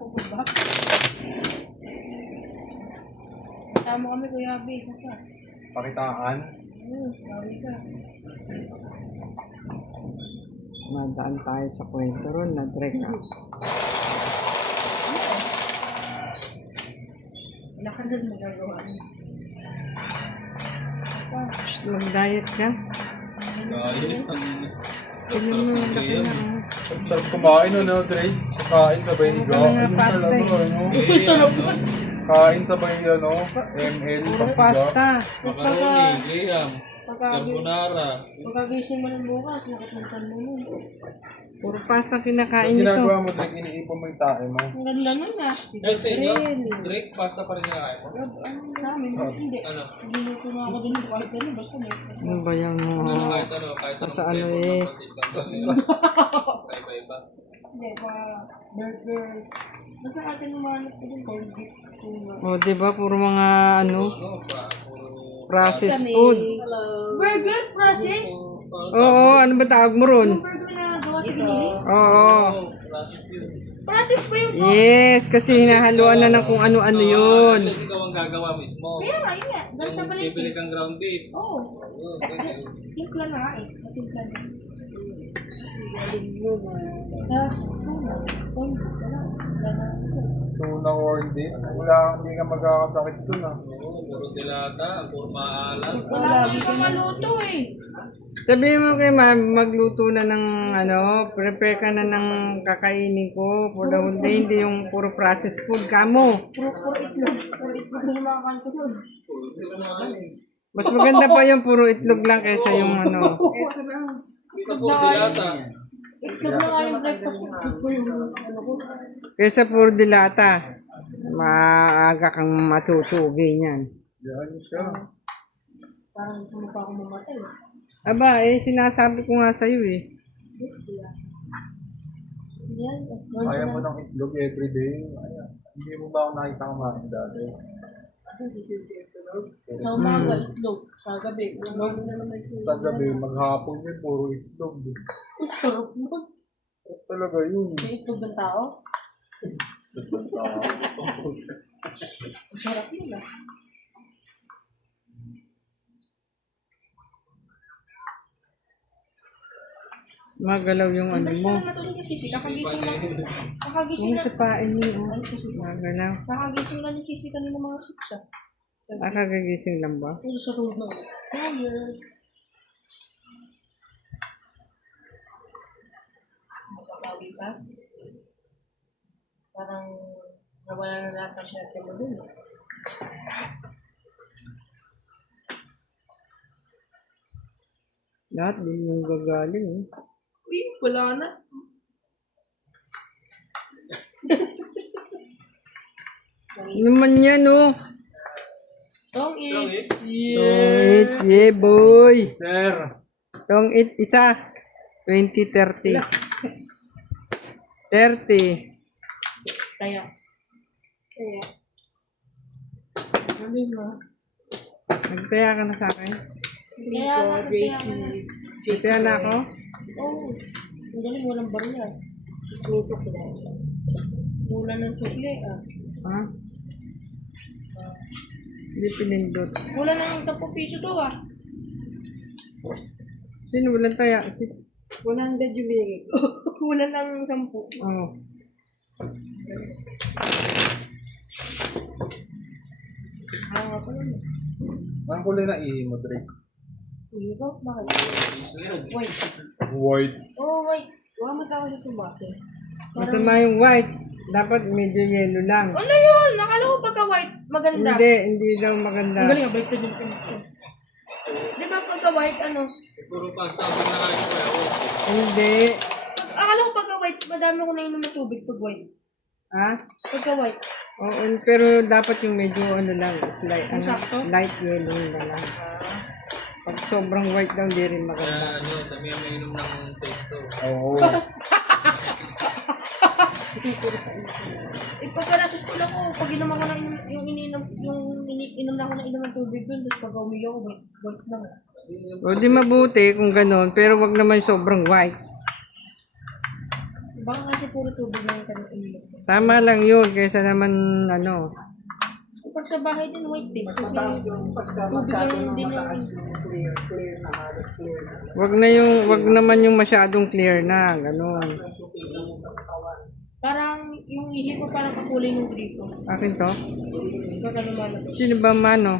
ako ba? Tama kami, Kuya Abi. Saka. Pakitaan. Sorry ka. Madaan tayo sa kwento ron na Drake. Wala ka doon magagawa. Shh, mag-diet ka. Tignan mo, laki na. Sarap kumain, ano, Dre? Kain sabay higa. Ano nga Ayun pasta talaga, eh. ano? Sarap mo. Kain sabay, ano, ML. Puro paghiga. pasta. Macaroni, graham, Pagkagising carbonara. mo ng bukas, nakasuntan mo nun. Puro pasta Ang kinakain nito. ginagawa mo, Dre, iniipon mo yung tae mo. Ang ganda nun ah. Eh, sa inyo, Drake, pasta pa rin kinakain mo. Ano namin? Hindi. Ano? Ginuto na ako din kahit ano. Basta may. Ano ba yung Ano, kahit ano, kahit ano. Sa ano eh. Iba-iba. Hindi, burger. Basta atin umanap ko din. Cold beef. O, diba? Puro mga ano, Ano, processed food. Burger process? Oo, ano ba tawag mo ron? Yung burger na gawa sa binili? Oo. Process po yung Yes, kasi hinahaluan na ng kung ano-ano yun. Unless ikaw ang gagawa mismo. Kaya nga, yun nga. Dahil sa Yung balik. bibili kang ground beef. Oo. Yun, pwede. Timpla na nga eh. Timpla na. Tapos, tuna. Wala na. Tuna or hindi. Wala, hindi ka magkakasakit dun, ah. Oo, puro dilata, puro maalat. Wala ka maluto eh. Sabihin mo kay ma'am, magluto na ng ano, prepare ka na ng kakainin ko for the whole day, hindi yung puro processed food kamo. Puro itlog. Puro itlog na yung mga kanto nun. Mas maganda pa yung puro itlog lang kaysa yung ano. Ito po, dilata. Itlog na nga yung breakfast. Itlog ko yung ano ko. Kaysa puro dilata. Maaga kang matutugi niyan. Yan siya. Parang mukha ko mamatay. Aba, sinasabi ko nga sa'yo eh. Yan. Kaya mo ng itlog everyday. Ayan. Hindi mo ba ako nakita kumain dati? Sa umaga, itlog. Sa gabi, itlog na naman ito. Sa gabi, maghapon yun, puro itlog. Ang sarap mo. Talaga yun. May itlog ng tao? Ang sarap yun ah. Magalaw yung ano May mo. sarap na tulog yung sisi. Kakagising lang. Kakagising Yung lang. sa pain mo, oh. Magalaw. Kakagising lang yung sisi kanina mga suksa. Kagagising lang ba? Kung sa tulog na ulit. Tired. Mapakawi ka? Parang nawala na lahat ng syerte mo dun. Lahat din yung gagaling eh. Uy, wala na. Naman yan oh. Tong it. Tong it, yeah boy. Sir! Tong it isa. 20, 30. 30. Kaya. Kaya. Ano mo? Nagtaya ka na sa akin? Kaya na, kaya na. Nagtaya na ako? Oo. Ang galing, walang barya. Ismusok ko dahil. Mula ng sukli ah. Ha? Hindi pinindot. Mula ng 10 piso to ah. Sino walang taya? Walang dadyo binigay ko. Mula ng 10. Oo. Nga pala mo. Anong kulay na ihi mo, Dre? Hindi ko, bakit? Wait. White. Oh, wait. Huwag mo tawag sa sumate. Masama yung white. Dapat medyo yellow lang. Ano yun? Nakala ko pagka white, maganda. Hindi daw maganda. Ang galing nga, baliktad yung pinto. Di ba pagka white, ano? Puro pasta ang nakain ko. Hindi. Akala ko pagka white, madami ko na inom na tubig pag white. Ha? Pagka white. Oo, pero dapat yung medyo ano lang, light, Sakto? light yellow na lang. Pag sobrang white daw, hindi rin maganda. Kaya ano, dami ang mainom ng pesto. Oo. Eh, pagka nasa school ako, pag inom ako ng yung ininom, inom na ako ng inom ng tubig dun, tapos pag umiyak ako, white lang. O di mabuti kung gano'n, pero wag naman sobrang white. Baka kasi puro tubig na yung kanyang ininom ko. Tama lang yun, kaysa naman ano. Pag sa bahay din, white paste. Mataas yung pagka Tubig masyado lang na din mataas yung clear na, halos clear na. Wag naman yung masyadong clear na, ganun. Parang yung ihi ko parang kakulay ng grito. Akin to? Baka lumalabas. Sino ba mano?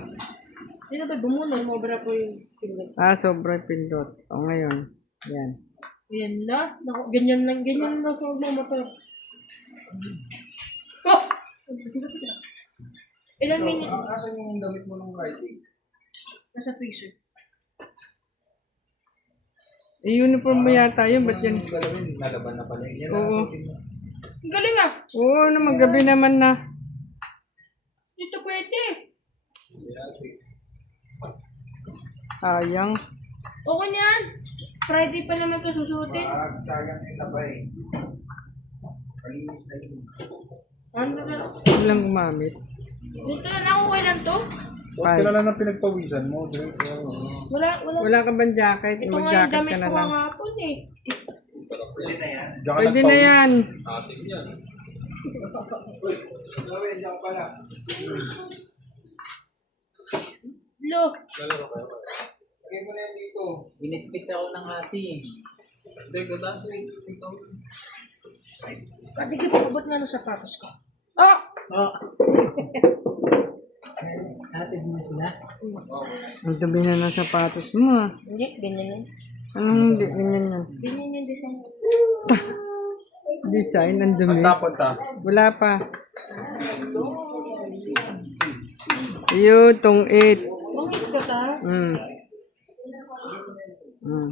Sino ba dumunay? Mobra ko yung finger. Sobra pindot. O ngayon. Yan. Ayan na. Naku, ganyan lang sa motor. Ilan minutes? Asan yung damit mo nung writing? Nasa freezer. Uniform mo yata yun, ba't yan? Yung galawin, nalaban na pala. Yan Oo. Ang galing ah! Oo, naman gabi naman na. Dito pwede. Sayang. Okay na yan. Friday pa naman ito susutin. Sayang yung labay. Malinis na yun. Ano na? Walang gumamit. Dito na lang, okay lang to. Huwag ka na lang ng pinagpawisan mo. Wala. Wala ka bang jacket? Ito nga yung Mag-jacket damit ka na ko lang. kahapon eh. Pwede na yan. Asing yan. Gawin, diyan pala. Lo. Dalawa kayo. Lagay mo na yan dito. Binitbit ako ng ate. Hindi, ganda. Ito. Pati ka pabot nga ng sapatos ko. Oh! Oh. Ate, di na sila? Ang tabi na ng sapatos mo ah. Hindi, ganyan yan. Anong hindi? Ganyan yan. Ganyan yung design. Design, ang dumi. Punta. Wala pa. Yun, tong 8. Bumits ka ta? Mm. Mm.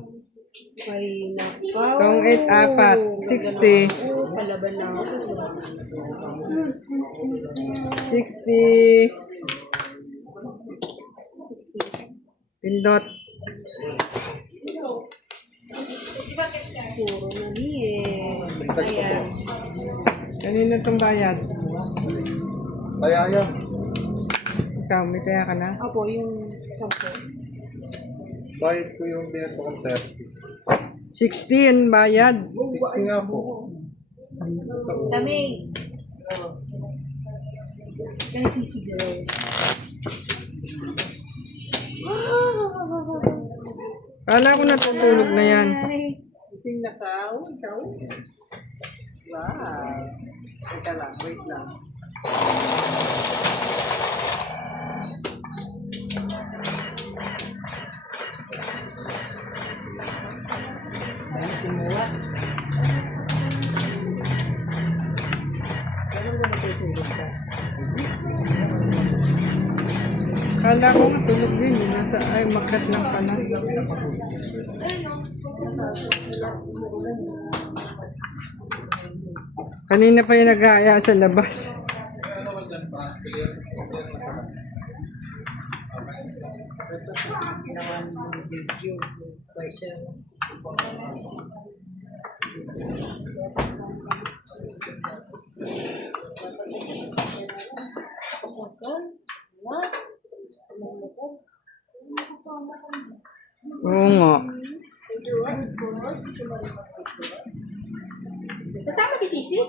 Ay, napaw. Tong 8, 4. 60. Oh, palaban na ako. 60. Pindot. Puro na niye. Ayan. Kanina tong bayad. Kaya yan. Ikaw, may kaya ka na? Apo, yung sampo. Bayad ko yung binento kong 30. 60 ang bayad. 60 nga po. Kami. Kaya sisigaw. Kala ko natutulog na yan. Ising na ka? Ikaw? Wow. Teka lang, wait lang. Ay, simula. Kala ko natulog din. Nasa, ay, makat lang pala. Kanina pa yung nag-aaya sa labas. Ginawa ng video. Kaya siya. Oo nga. Kasama si Sisi?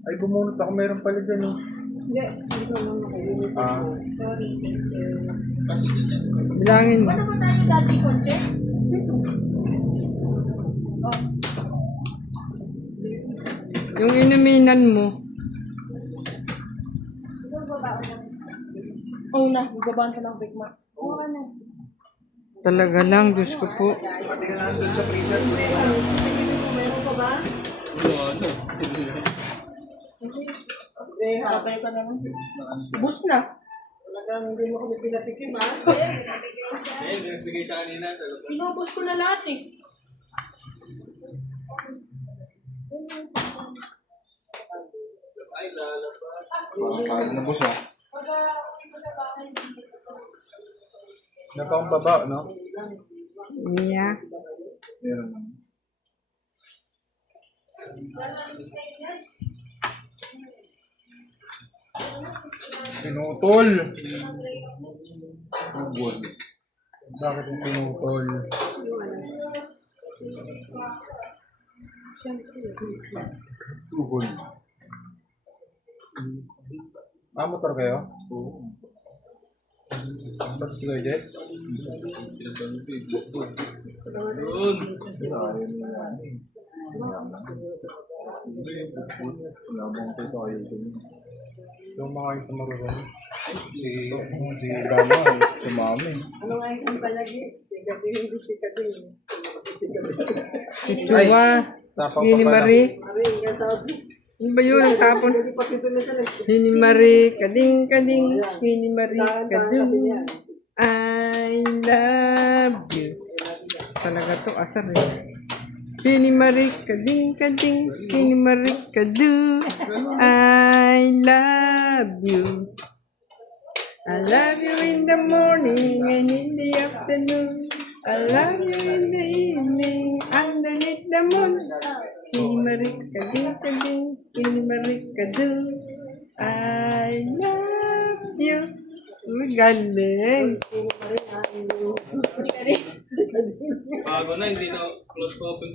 Ay, bumunot ako. Meron pala dyan. Oh. Hindi. Hindi ko naman nakayunit. Ah. Sorry. Thank you. Bilangin mo. Ano ba tayo dati kotse? Yung inuminan mo. Oo na. Ibabaan ka ng big mark. Oo na. Talaga lang, Diyos ko po. Pati ka lang dun sa freezer. Meron pa ba? Ano? Sabay ka naman. Ubus na. Talagang hindi mo kami pinatikim, ha? Eh, bigay sa kanina. Inubos ko na lahat eh. Ay, lalabas. Kaya na boss ah. Napakang baba, no? Yeah. Meron. Pinutol. Ugol. Bakit yung pinutol? Ugol. Ah, motor kayo? Oo. Ba't si Kuya Jess? Yun. Yung mga isa marunong. Si Gama, tumami. Ano nga yung kanta niya, Git? Sigating, hindi sigating. Si Chua. Sini Marie. Maring, nga sabi. Ano ba yun? Ang tapon. Hindi pa tituloy sa nag- Sini Marie. Kading, kading. Sini Marie. Tahan-tahan kasi Kading. niya. I love you. Talaga to, asar eh. Sini Marie. Kading, kading. Sini Marie. Kadu. I love you. I love you in the morning and in the afternoon. I love you in the evening underneath the moon. Sini Marie, kading, kading, skinny Marie, kadu. I love you. Uy, galing. Bago na, hindi na close open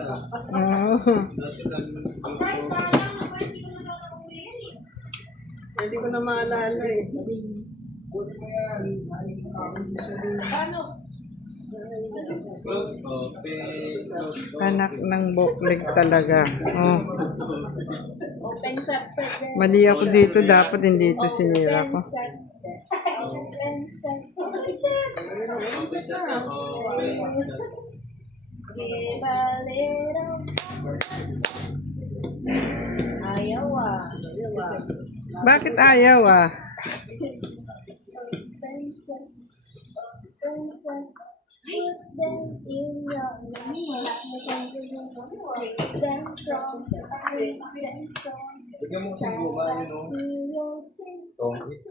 ah. Oh. Dati lagi na close open. Hindi ko na maalala eh. Close open. Anak ng bokleg talaga. Oh. Open shot, sir. Mali ako dito. Dapat hindi ito sinira ko. Open shot. Open shot. Open shot ka. Open shot. Give a little. Ayaw ah. Bakit ayaw ah? Open shot. Open shot. Put them in your mouth. Take them from the take them from Bigyan mo kasi guma, yun o. your chin. Tongkit.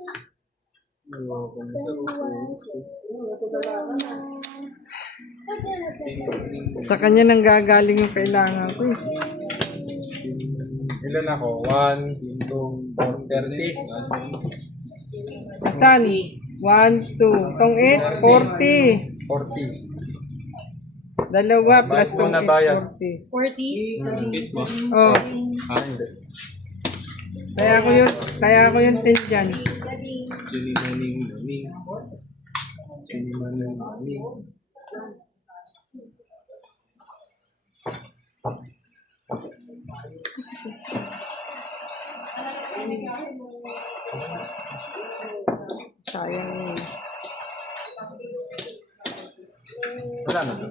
Sa kanya nang gagaling yung kailangan ko eh. Ilan ako? 1, 2, 4, 30. Asan? 1, 2. Tong 8, 40. 40. Dalawa plus Bakit mo tong 8, nabayad? 40. Kids mo? Oh, Ah, hindi. kaya ko yung 10 dyan. Chili maning maning. Sini man yung mami. Sayang yun. Wala na to.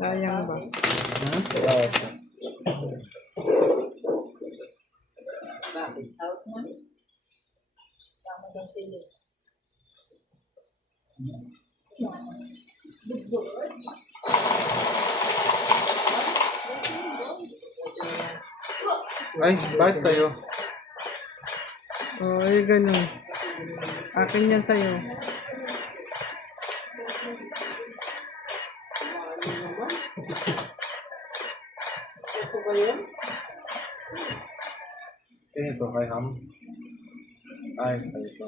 Sayang ba? Wala ito. Ay, bakit sa'yo? Oo, ay ganun. Akin yan sa'yo. Ito ba yun? Ito kay Ham. Ay, ito.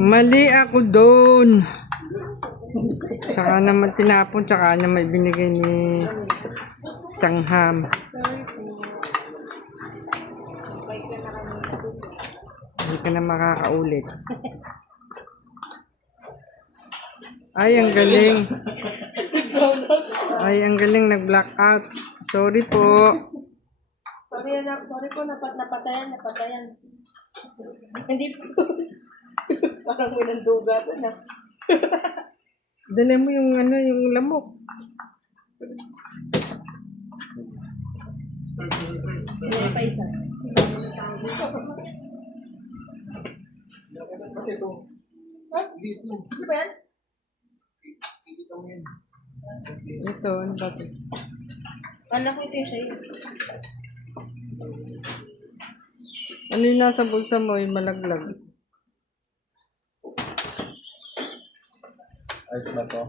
Mali ako doon. Saka naman tinapon, saka naman binigay ni Changham. Hindi ka na makakaulit. Ay, ang galing. Ay, ang galing. Nag-blackout. Sorry po. Sorry po, napatayan. Hindi po. Parang may nanduga po na. Dala mo yung ano, yung lamok. May pa isa. Bakit ito? Ano ba yan? Ito, ano ba ito? Anak ko ito yung sa'yo. Ano yung nasa bulsa mo? Yung malaglag. Ayos ba to?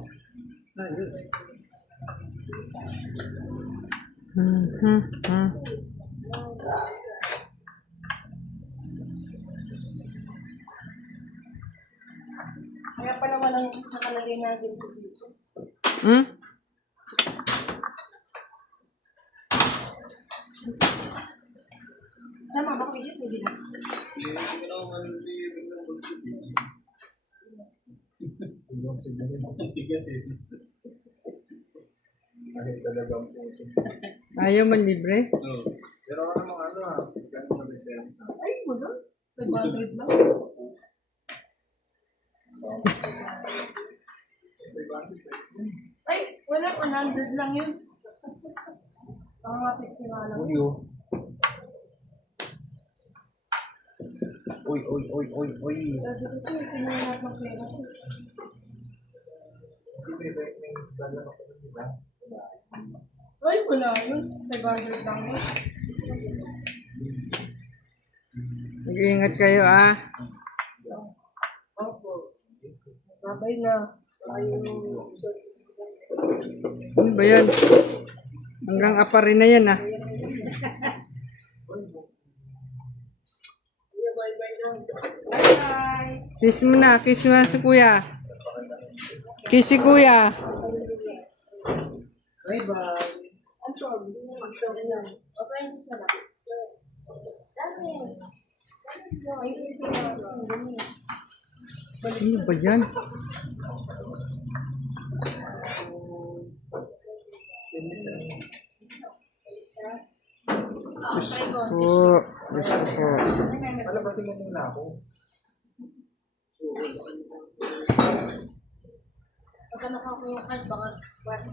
Kaya pala walang nakalagay natin dito. Hmm? Sama ba ko yung hindi na? Hindi ko naman malililig ng bulsa. Yung siguro. Tigas eh. Kahit talagang puso. Ayaw man libre? Oo. Pero ano mga ano ah. Ganun na rin. Ay, wala. 500 lang. Ay, wala. 100 lang yun. Mga 50 nga lang. Uy, oh. Uy. Sabi ko siya, pinangat ng pera ko. Ay, wala yun. 500 lang yun. Mag-iingat kayo ah. Opo. Babay na. Ayaw. Ano ba yan? Hanggang apari na yan ah. Bye-bye na. Kiss mo na. Kiss mo na si kuya. Kiss si kuya. Bye-bye. Ang sorry. Magsabi na. Okay, gusto na. Dami. Ano ba yan? Diyos ko. Diyos ko po. Palabasin mo muna ako. Pagka nakakuha yung card,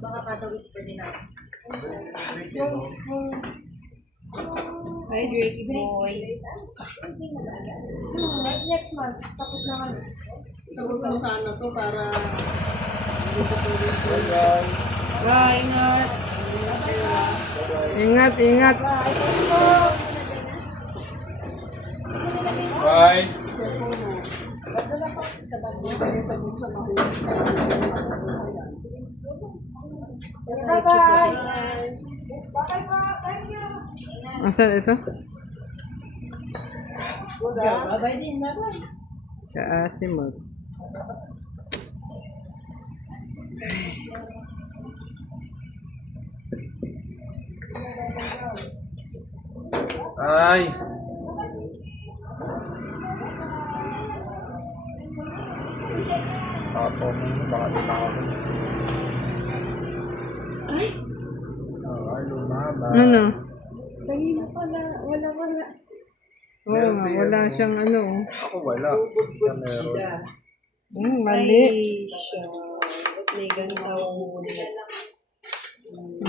baka kadawit pa din natin. Hydrate boy. Next month, tapos na kami. Sagot lang sana to para hindi ko Bye-bye. Bye, ingat. Ingat, ingat. Bye! Bye-bye! Asan ito? Bye-bye din, bye-bye. Sa Asimov. Ay! Tapos, baka lumaban. Ay, lumaban. Ano? Kanina pala, wala. Oo nga, wala siyang ano. Ako wala. Siya meron. Mali. siya. Ba't may ganun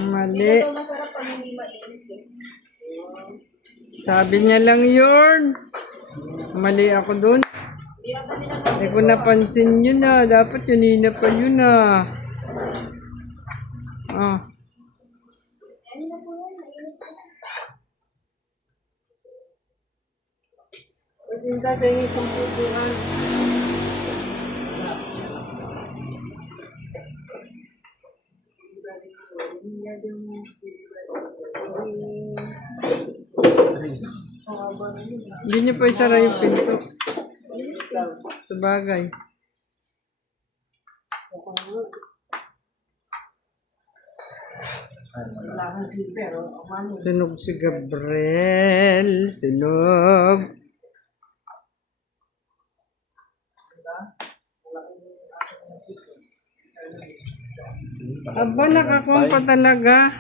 Mali. masarap pag hindi mainit eh. Sabi niya lang yun. Mali ako dun. Hindi ko napansin yun ah. Dapat yunina pa yun ah. Ah. Pwede yung tatay yung isang pupuan. Tris. Hindi niyo pa isara yung pinto. Sabagay. Wala kang sleeper, oh. Mami. Sunog si Gabriel. Sunog. Aba, nakakuha pa talaga.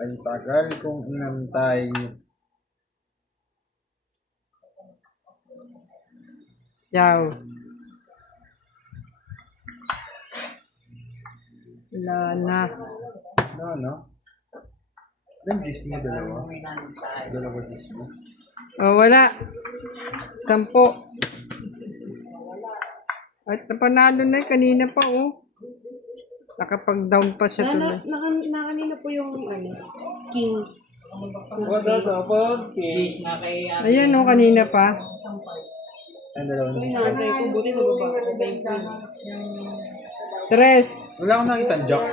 Ang tagal kong inantay. Ciao. Wala na. Ano? Ilan gis mo? Dalawa? Dalawa gis mo? Oh, wala. 10. At napanalo na kanina pa oh. Nakapag-down pa siya tuloy. Nakanina po yung king. Wala dapat. Cheese na kay Ayan o, kanina pa. Ay, dalawa na. Nanay ko, buti na baba ko ba yung Tres. Wala akong nakita jack.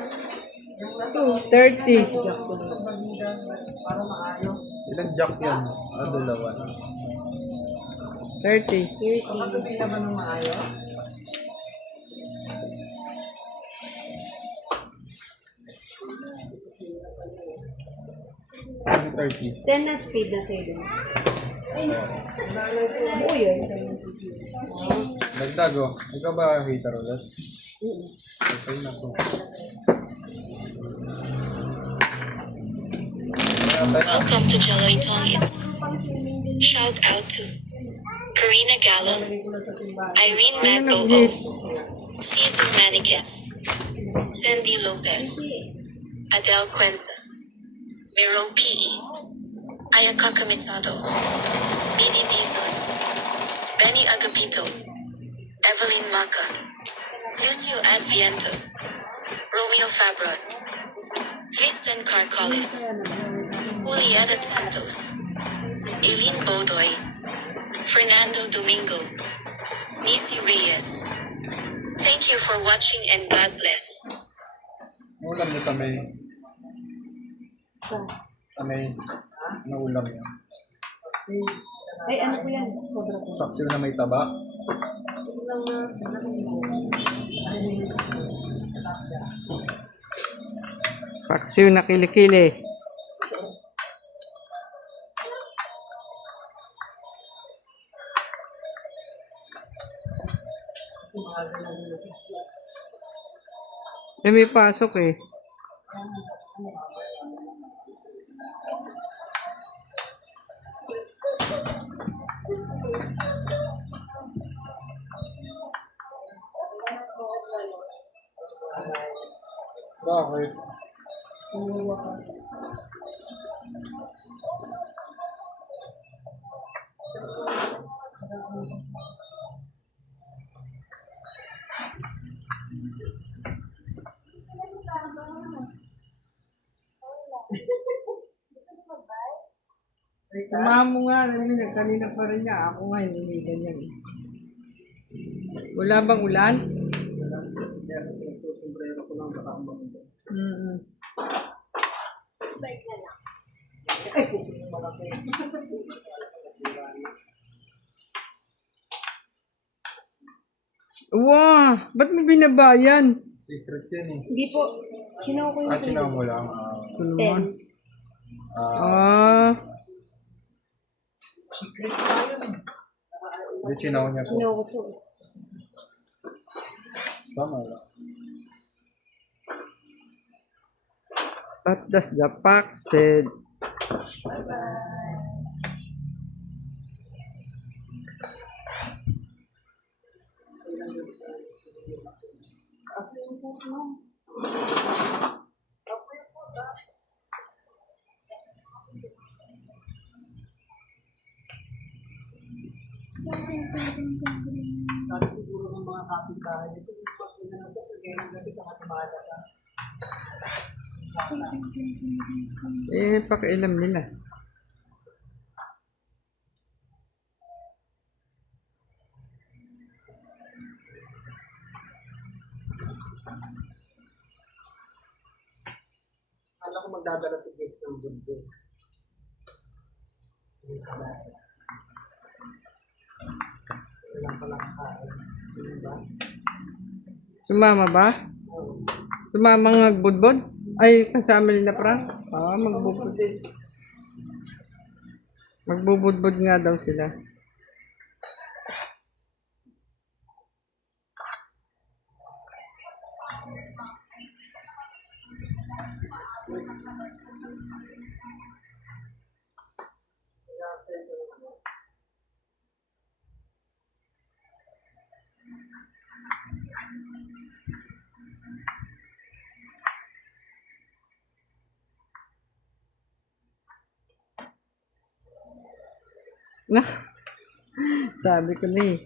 30. Ilang jack yan? Dalawa na. 30. Ano 30? 10 na speed na sa'yo. Oo yun. Dagdag oh. Ikaw ba hater ulit? Okay na to. Welcome to Jello Italians. Shout out to Karina Gallo, Irene Ano Magbo, nag-hits? Cesar Manicus, Sandy Lopez, Adele Cuenza, Miro P.E., Ayaka Camisado, Bini Dizon, Benny Agapito, Evelyn Maca, Lucio Adviento, Romeo Fabros, Tristan Carcolis, Julieta Santos, Eileen Bodoy, Fernando Domingo, Nisi Reyes. Thank you for watching and God bless. Ulam niyo tamay. Tamay. Ano ulam niyo? Ay, ano ko yan? Sobra ko. Paksiw na may taba. Paksiw na kilikili. May pasok eh. Bakit? Samahan mo nga, kanina pa rin niya. Ako nga, hindi ganyan. Wala bang ulan? Mm-mm. Wow! Ba't mo binabayan? Secret yan eh. Hindi po. Sinaw ko yung Sinaw mo lang. Ano naman? 10. Ah, Hindi sinaw niya po. Sinaw ko po. Tama lang. what does the fox said? Pakialam nila. Alam ko magdadala si guest ng bundo. Walang palang kain. Diba? Sumama ba? Sumama nga budbod? Ay, kasama nila Frank? Magbubud. Magbubudbud nga daw sila. Na, sabi ko na eh.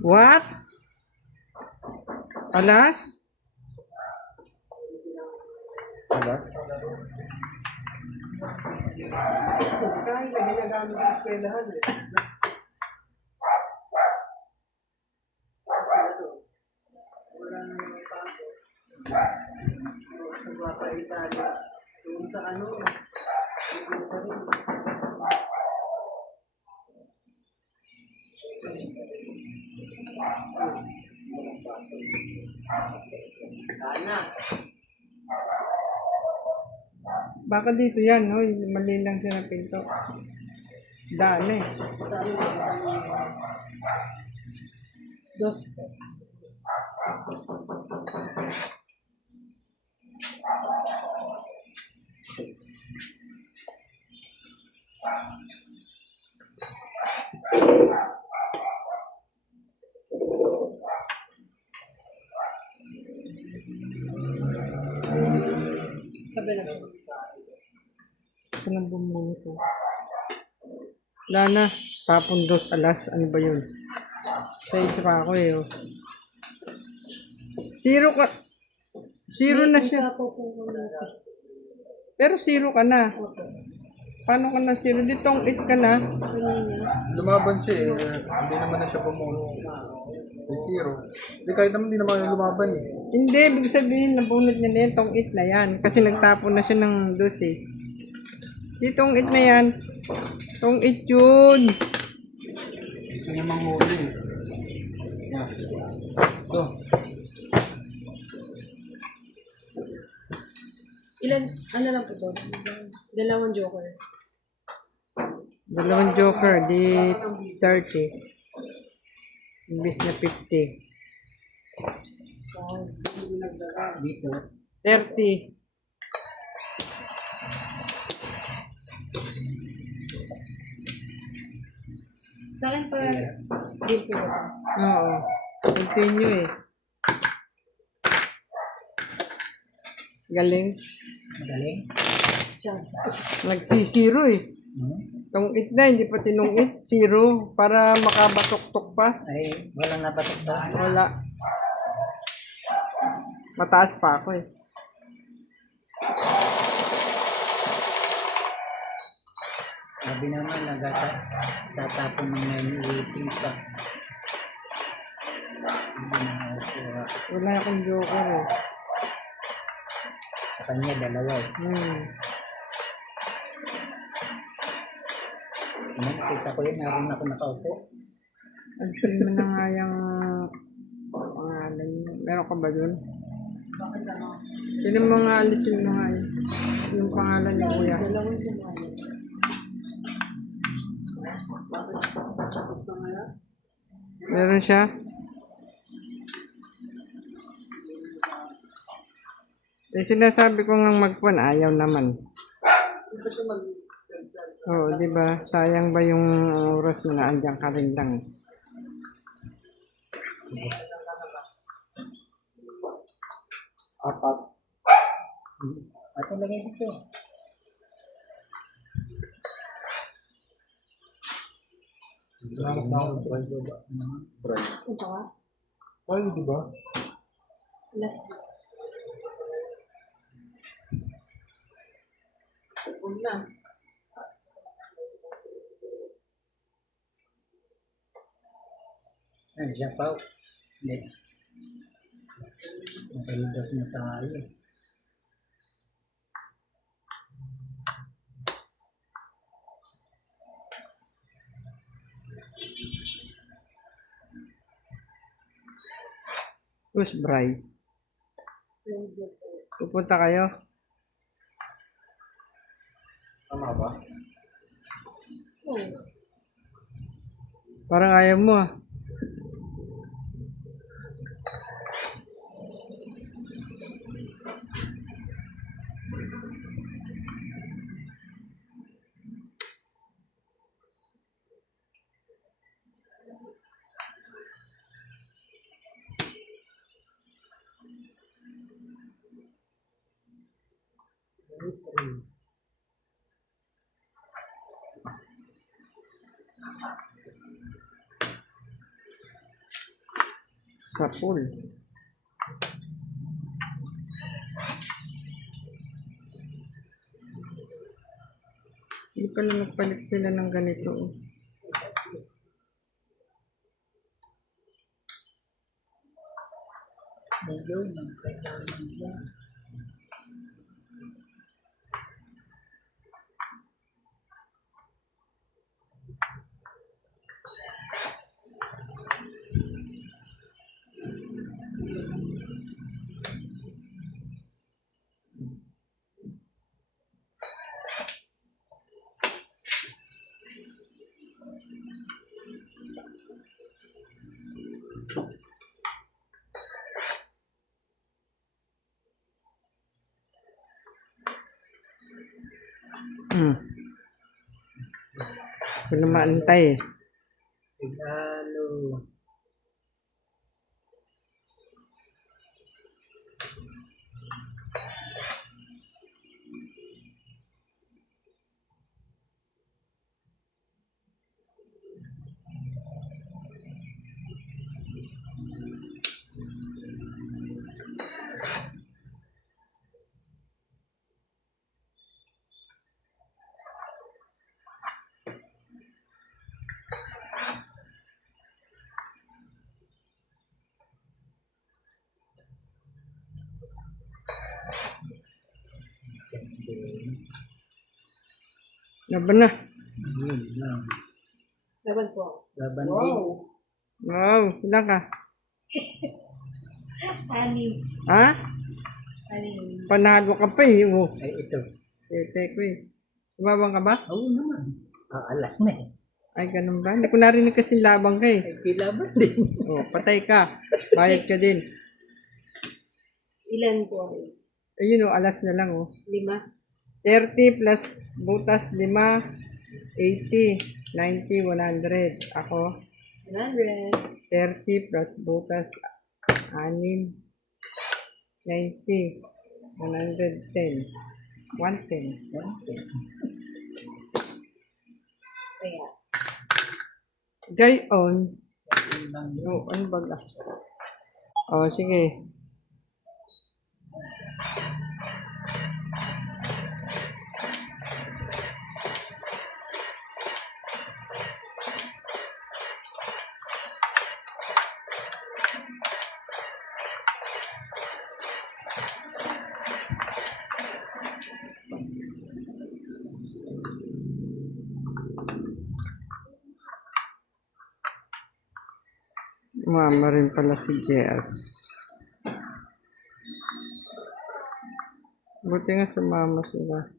What? Alas? Alas? Kaya na ginagamit ng eskwelahan eh. Walang pato. Sa Guapa, Italia. Yung sa ano, yung pa rin. Baka dito yan, no? Mali lang siya ng pinto. Daan eh. Dos po. Kabila po. Ito lang bumuli ko. Wala na. Tapon 2 alas. Ano ba yun? Sa isa pa ako eh. Oh. Zero ka. Zero na siya. Isa po po kami. Pero zero ka na. Paano ka na zero? Ditong 8 ka na. Lumaban siya eh. Hindi naman na siya bumuno. May zero. Hindi kahit naman hindi naman lumaban eh. Hindi. Ibig sabihin, nabunot niya na yan. Tong 8 na yan. Kasi nagtapon na siya ng 2 eh. Ditong 8 na yan. Tong 8 yun. Gusto niya manghuli. Yes. Ito. Ilan, ano lang po to? Dalawang joker. Dalawang joker. Di 30. Imbis na 50. Dito. 30. Sa akin pa, din po. Oo. Continue eh. Galing. Magaling. Diyan. Nagsisiro eh. Tong 8 na, hindi pa tinong 8. Zero. Para makabatok-tok pa. Ay, walang napatok ba? Wala. Mataas pa ako eh. Sabi naman, tatapon ng 980 pa. Hindi na nakukuha. Wala akong joker eh. Sa kanya, dalawa eh. Nakita ko yun, naroon ako nakaupo. Actually mo na nga yung pangalan niya. Meron ka ba dun? Sino mo nga alisin mo nga yun? Yung pangalan niya kuya. Dalawang joker. Meron siya? Eh sinasabi ko nga magpuan, ayaw naman. Oo, di ba? Sayang ba yung oras mo na andyan ka rin lang? Apat. At lagay dito. Hanap na ako. Try ko ba? Try. Ito ka? Ay, di ba? Last. Una. Ay, siya pa. Hindi. Nakalipas na tayo. Who's bride? Pupunta kayo? Tama ba? Oo. Parang ayaw mo ah. Sa pool. Hindi pala nagpalit sila ng ganito. Oh. Wala maantay eh. Regalo. Laban na. Laban po. Laban din. Wow, ilan ka? Ani. Ha? Ani. Panalo ka pa eh. Oh. Ay, ito. Teko eh. Tumabang ka ba? Oo naman. Alas na eh. Ay, ganun ba? Hindi ko narinig kasi labang ka eh. Ay, kilaban din. Oh, patay ka. Bayad ka din. Ilan po? Ayun oh, alas na lang oh. 5. 30 plus butas 5, 80, 90, 100. Ako, 100. 30 plus butas 6, 90, 110, 110. Kaya. Gayon. Oh, ano ba? Oh, sige. Mama rin pala si Jess. Buti nga sa mama sila.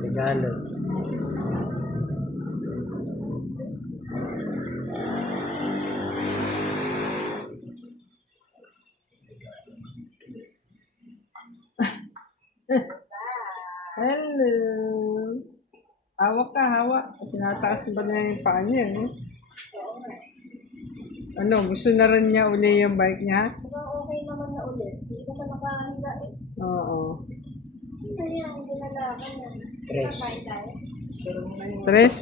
Regalo. Hello! Hawak ka, hawak. Tinataas ba na yung paa niya, no? Ano, gusto na rin niya uli yung bike niya? Okay naman na ulit. Hindi ko siya makahanila eh. Oo. Ano yan? Ginalakan yan. Tres. Kapain tayo. Tres?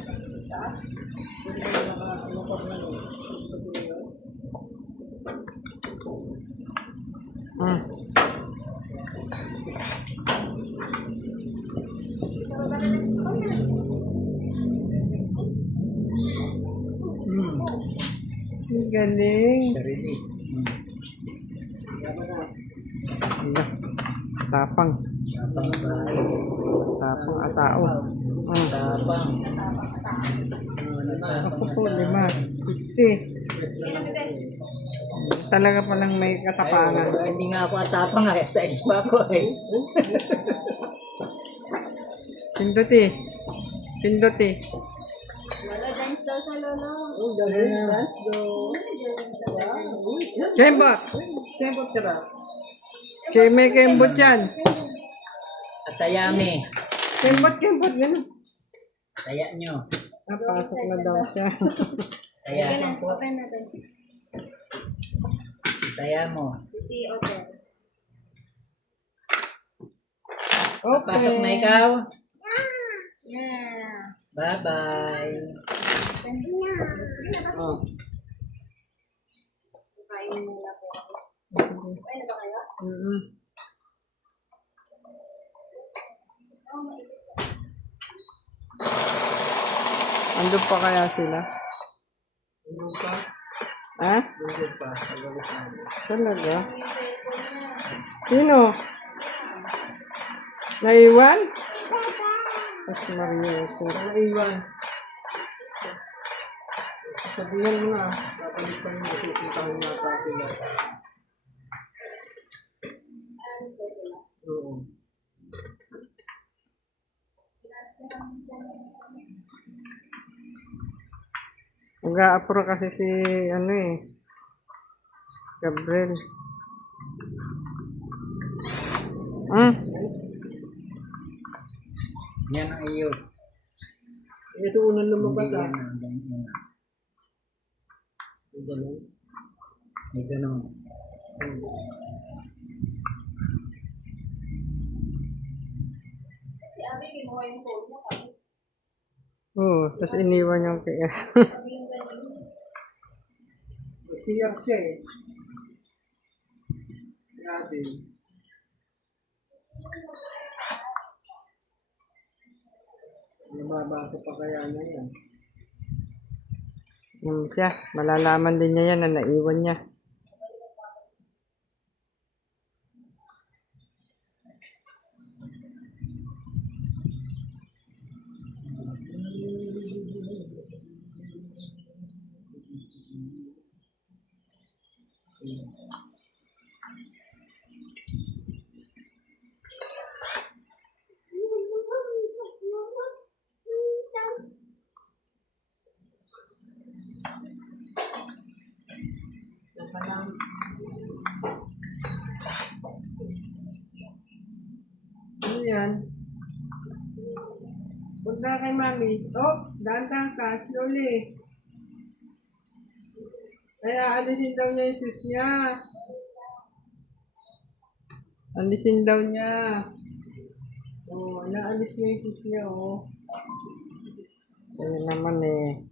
Hmm. Ang galing. Sarili. Ala, tapang. Tapang bahay. Tapang at tao. Tapang. Ako po, 5. 60. Talaga palang may katapangan. Hindi nga ako atapang nga. Sa edge pa ako eh. Pinduti. Pinduti. Wala, dance daw siya, Lolo. Oh, galing. Let's go. Kembot. Kembot ka ba? May kembot yan. Atayami. Kembot, ganun. Taya nyo. Pasok na daw siya. Taya. Open natin. Taya mo. Si open. Pasok na ikaw. Yeah. Bye-bye. Oh. Kain muna po ako. Kain na ba kayo? Andun pa kaya sila? Ano pa? Ha? Ano pa? Magalit namin. Talaga? Sino? Naiwan? Mas Marioso. Ano iwan? Sabihan mo na. Dapat pa rin pupuntahan yata sila. Oo. Mag-a-apro kasi si, Gabriel. Yan ang iyo. Ito unang lumabas ah. May ganun. Si Abi, kinuha yung phone mo. Tapos, Oo, tapos iniwan yung kaya. CR siya eh. Grabe. Nababasa pa kaya na yan. Siya, malalaman din niya yan na naiwan niya. Ano yan? Punta kay mami. Oh, dahan-dahan ka. Slowly. Kaya alisin daw niya yung sis niya. Alisin daw niya. Oh, naalis niya yung sis niya, oh. Ayun naman eh.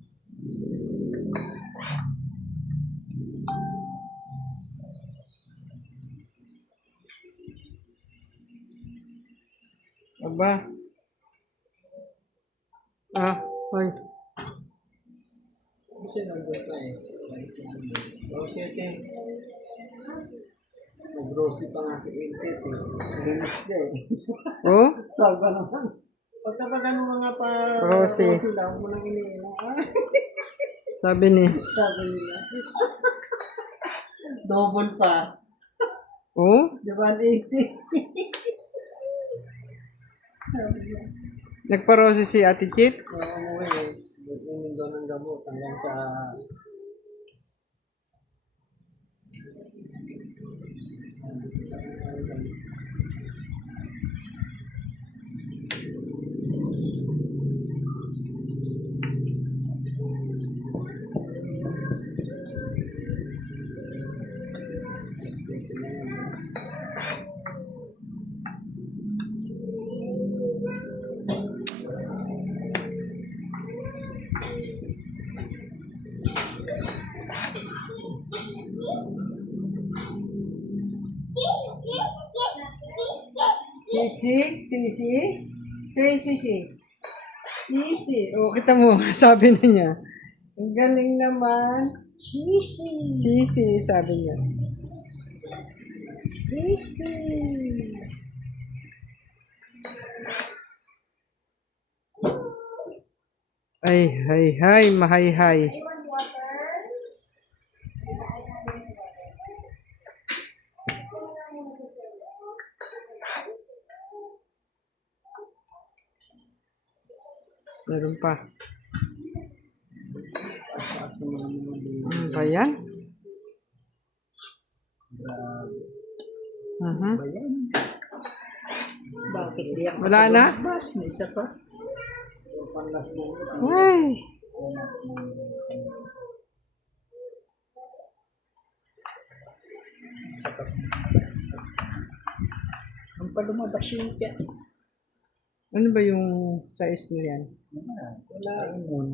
Aba. Hoy. Kasi nandun pa eh. Rosy ito eh. Nag-rosy pa nga si Intet eh. Rinis siya eh. Oh? Salva naman. Pagkakaga ng mga pa Rosy. Rosy lang mo nang iniina. Sabi ni. Sabi nila. Double pa. Oh? Di ba 180? Nagparosi si Ate Chit? Umuwi eh. Inom daw ng gamot hanggang sa Chichi? Sisi? Sisi? Sisi. Oh, kita mo. Sabi na niya. Ang galing naman. Sisi. Sisi, sabi niya. Sisi. Ay, hay, hay, mahay, hay. I want water. Meron pa. Ano ba yan? Mhm. Bakit di ako Wala na? bas? May isa pa. Panlas mo. Ay. Ang palumabas yung kya. Ano ba yung size na yan? Wala yun.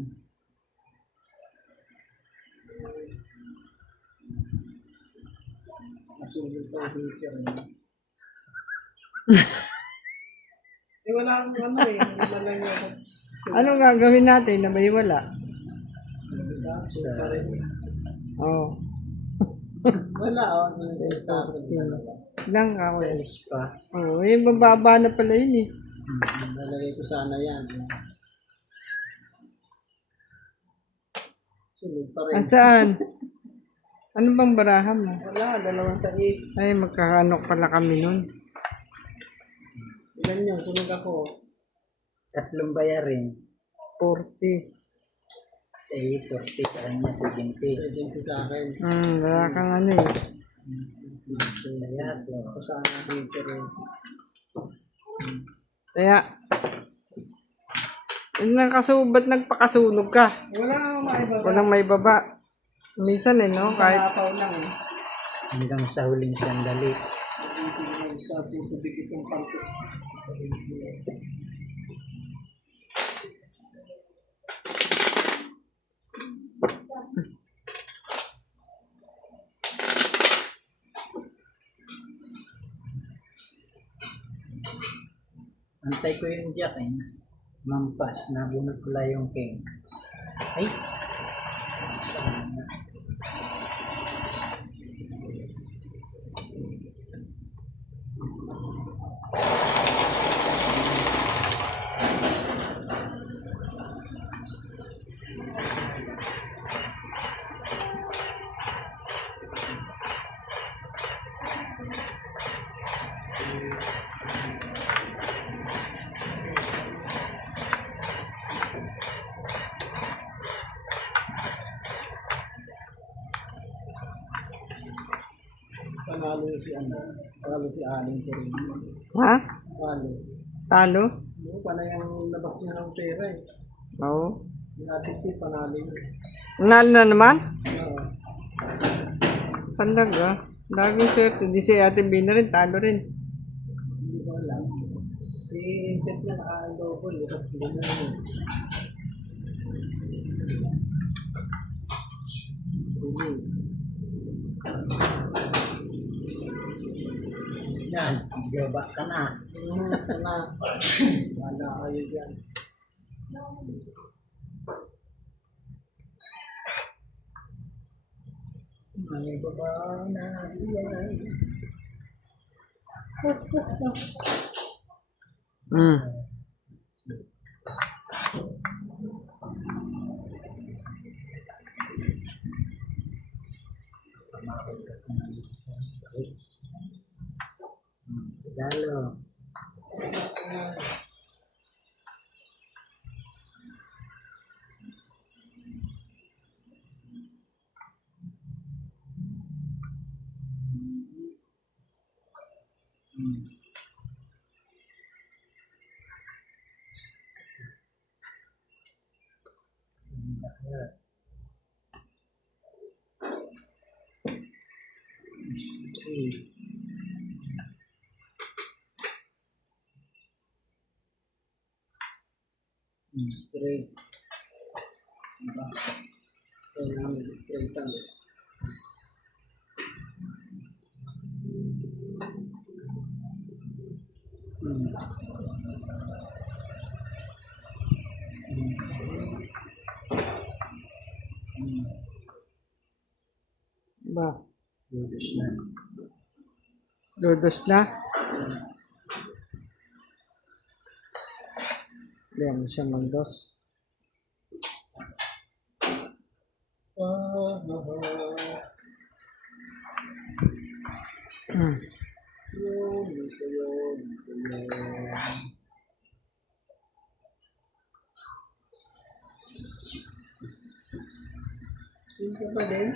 Masulit pa yung kya. Wala akong ano eh. Wala lang yung Anong gagawin natin na may wala? sa Oh. wala oh. Sa akin. Ilang ka? Sales pa. Oh, eh, mababa na pala yun eh. Nalagay ko sana yan. Sunod pa rin. Asaan? Ano bang barahan mo? Wala, dalawang sais. Ay, magkakaano pala kami nun. Ilan yun? Sunod ako. Tatlong bayarin. 40. Sa iyo, 40. Sa kanya, 70. 70 sa akin. Wala kang ano eh. Lahat. Ako sana dito rin. Kaya, yun lang ba't nagpakasunog ka? Wala akong maibaba. Walang may baba. Minsan eh, no? Kahit, Kapaw lang eh. Hanggang sa huling sandali. Sa tubig itong pangkos. Antay ko yung jack eh. Mampas, nabunod ko lang yung king. Ay! Sana. Panalo si ano. Panalo si Aling ko rin. ha? Panalo. Talo? Ano, panay ang labas niya ng pera eh. Oo. Yung ating si panalo yun. Nanalo na naman? Oo. Talaga. Laging swerte. Di si Ate Bina rin, talo rin. Hindi ko alam. Si Intet na naka-double. Tapos hindi na yun. Release. Yan, gaba ka na. Na. Wala kayo dyan. May baba na siya. Hmm. Lalo. Mystery. Straight. Diba? Kailangan straight lang. Ba? Ludos na. Dodos na? Diyan siya magdos. Hmm. Hindi pa din.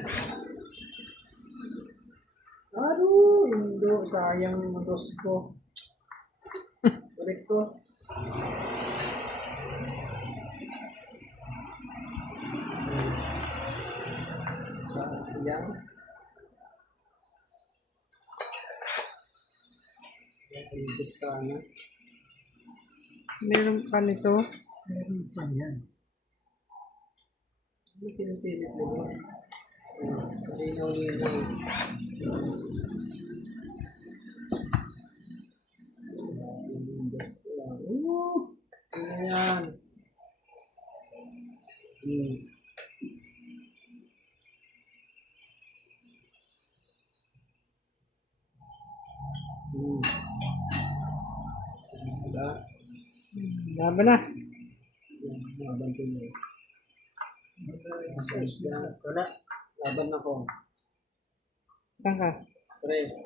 Ano? Hindi. Sayang yung dos ko. Ulit ko. Sayang. Ulit sana. Meron pa nito. Meron pa yan. Ano sinasilip mo ba? Linaw-linaw. Ano yan? Diba? Laban na. Laban ko na. Wala. Laban ako. Saan ka? Press.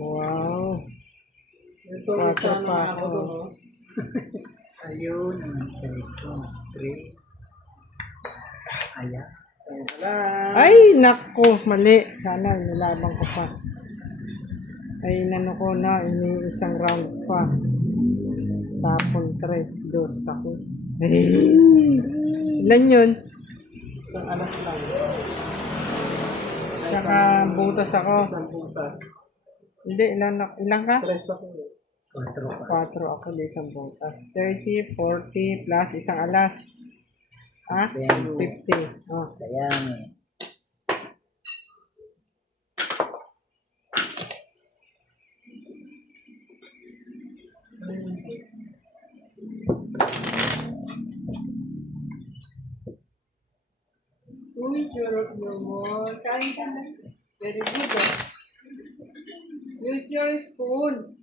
Wow. Ito, Quatro sana pa ako ako. to. Ayun, ang Trace. Ayan. Wala. Ay, naku, mali. Sana, nilabang ko pa. Ay, nano ko na, ini-isang round pa. Tapon 3, 2 ako. Ay, ilan yun? Isang alas lang. Saka butas ako. Isang butas. Hindi, ilan ka? Press ako. 4 pa. 4 ako, di isang butas. 30, 40, plus isang alas. Ha? 50. Oh. Ayan eh. Uy, surot naman. Kain ka na. Very good, ah. Use your spoon.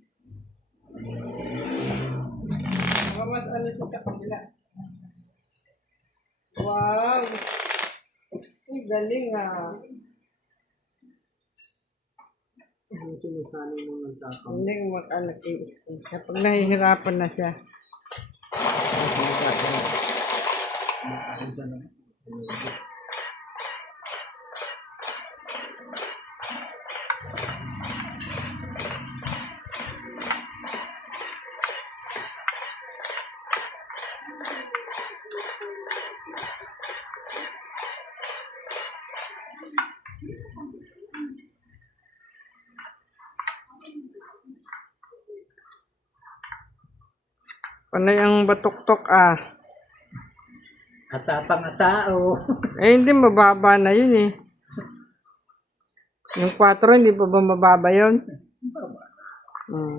Baka mas ano ito sa kabila. Wow! Uy, galing ah. Ang sinasanay mo ng tao. Hindi ko mag-anak i-spoon siya. Pag nahihirapan na siya. Panay ang batok-tok ah. Atapang na tao. Eh, hindi mababa na yun eh. Yung 4, hindi pa ba mababa yun? Hmm.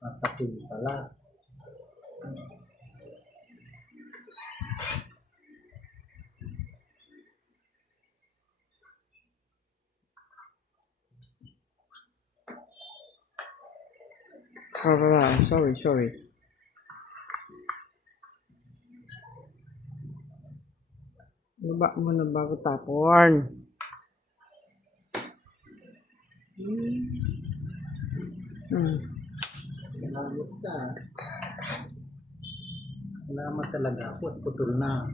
Matatul pala. Sorry. Baba mo na bago tapon. Salamat ka. Salamat talaga ako at putol na.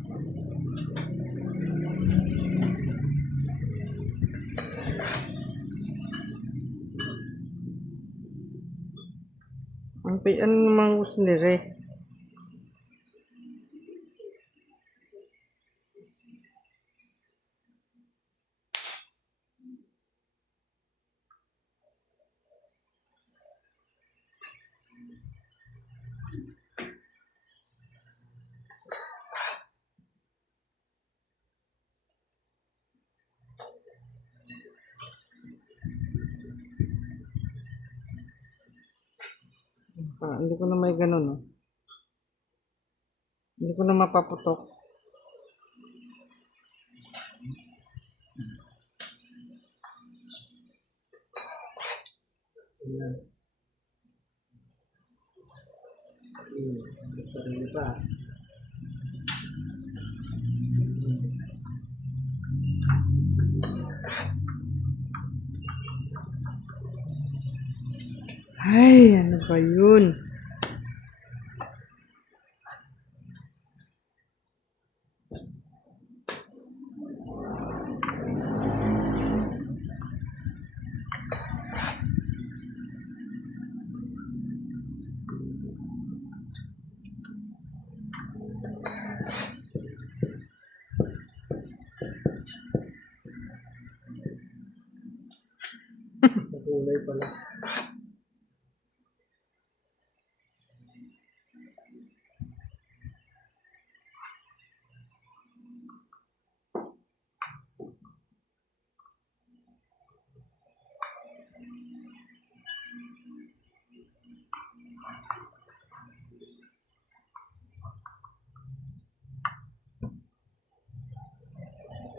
Ang pian naman gusto ni Re. Hindi ko na may ganun. Oh. Hindi ko na mapaputok. Ayan. Sarili pa. Ay, ano ba yun? Nakulay pala.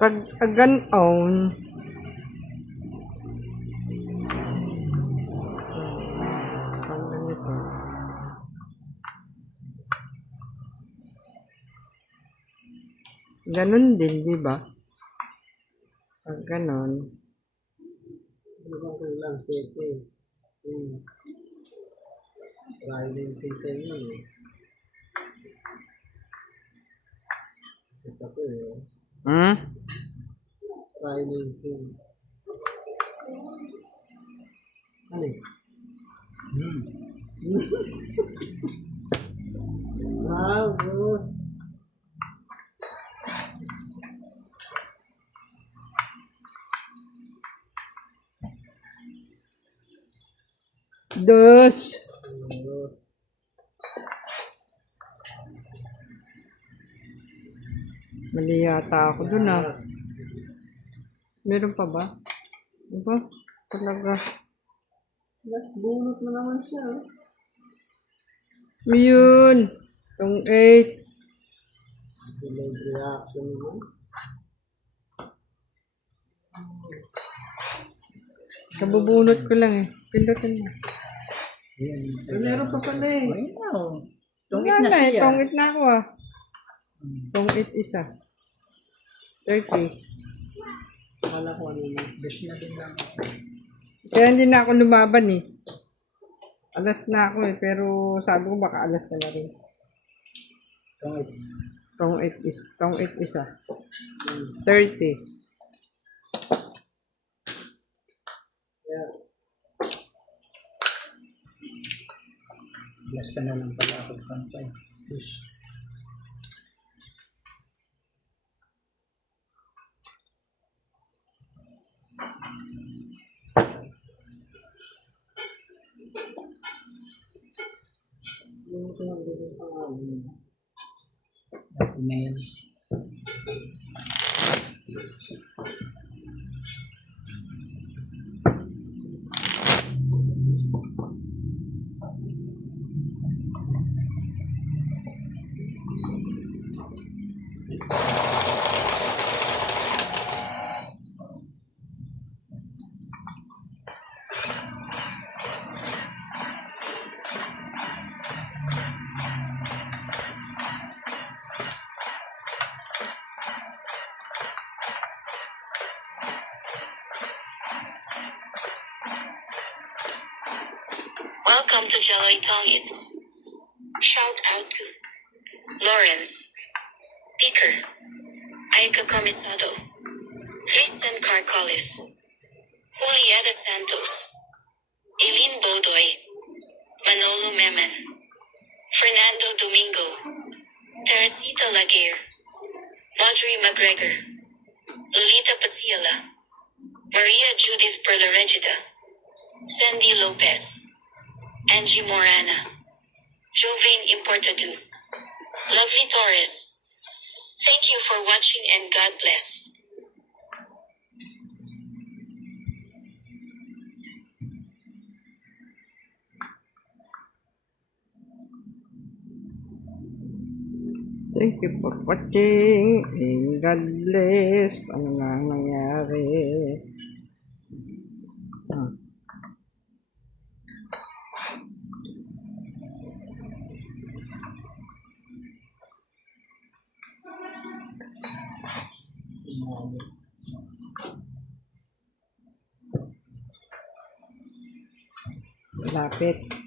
Pag ganon, pag ganito, ganon din, di ba? Pag ganon, Ano bang kulang? Sete. Riding pin sa inyo eh. Ito ko eh. hmm? Riding pin. Ano eh? Wow, boss. Dos. Mali yata ako dun ah. Meron pa ba? Ano ba? Talaga. Bunot na naman siya. Yun. Tong 8. Delayed reaction naman. Kabubunot ko lang eh. Pindutin mo. Ayan. Meron pa pala eh. Ayun na oh. Tungit Wala na na eh. siya. Tong 8 na ako ah. Tong 8 isa. 30. Wala ko ano yun. Best na din lang. Kaya hindi na ako lumaban eh. Alas na ako eh. Pero sabi ko baka alas ka na rin. Tungit. Tong 8 isa. 30. Bless ka na lang pala ako pantay. Email. Welcome to Jello Italians. Shout out to Lawrence, Picker, Aika Comisado, Tristan Carcolis, Julieta Santos, Eileen Bodoy, Manolo Memen, Fernando Domingo, Teresita Laguerre, Audrey McGregor, Lolita Pasiela, Maria Judith Perlaregida, Sandy Lopez, Angie Morana, Jovain Importadu, Lovely Torres. Thank you for watching and God bless. Thank you for watching. And God bless. Ano nga ang nangyari? Ah. Lapit.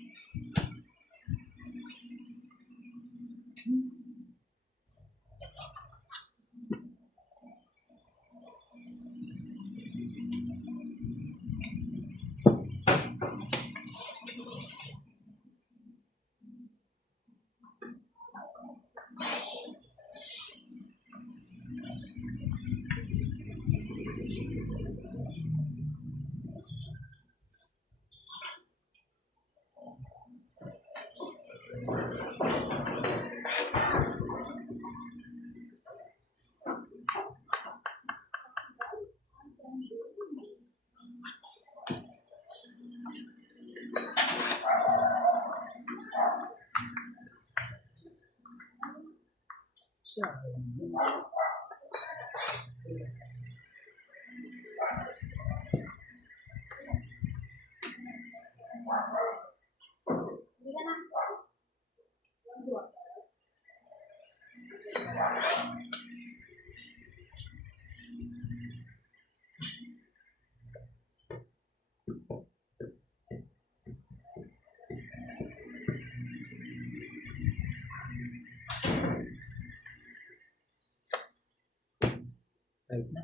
Right na.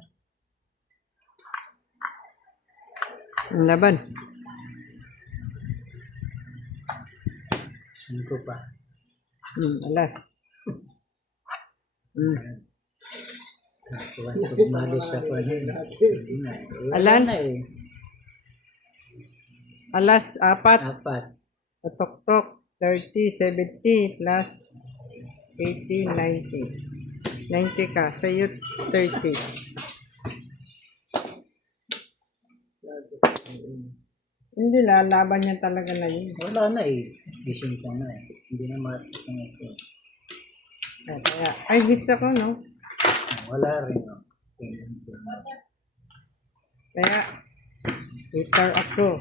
Ang laban. Saan ko pa? Alas. Nakuha ko pumalo sa panin. Alan? Na eh. Alas 4. 4. Patok-tok. 30, 70 plus 80, 90. 90 ka. Sa'yo 30. Hindi, lalaban yan talaga na yun. Wala na eh. Gising ko na eh. Hindi na matapang ito. Kaya, ay, hits ako, no? Wala rin. No? Kaya, hitter ako.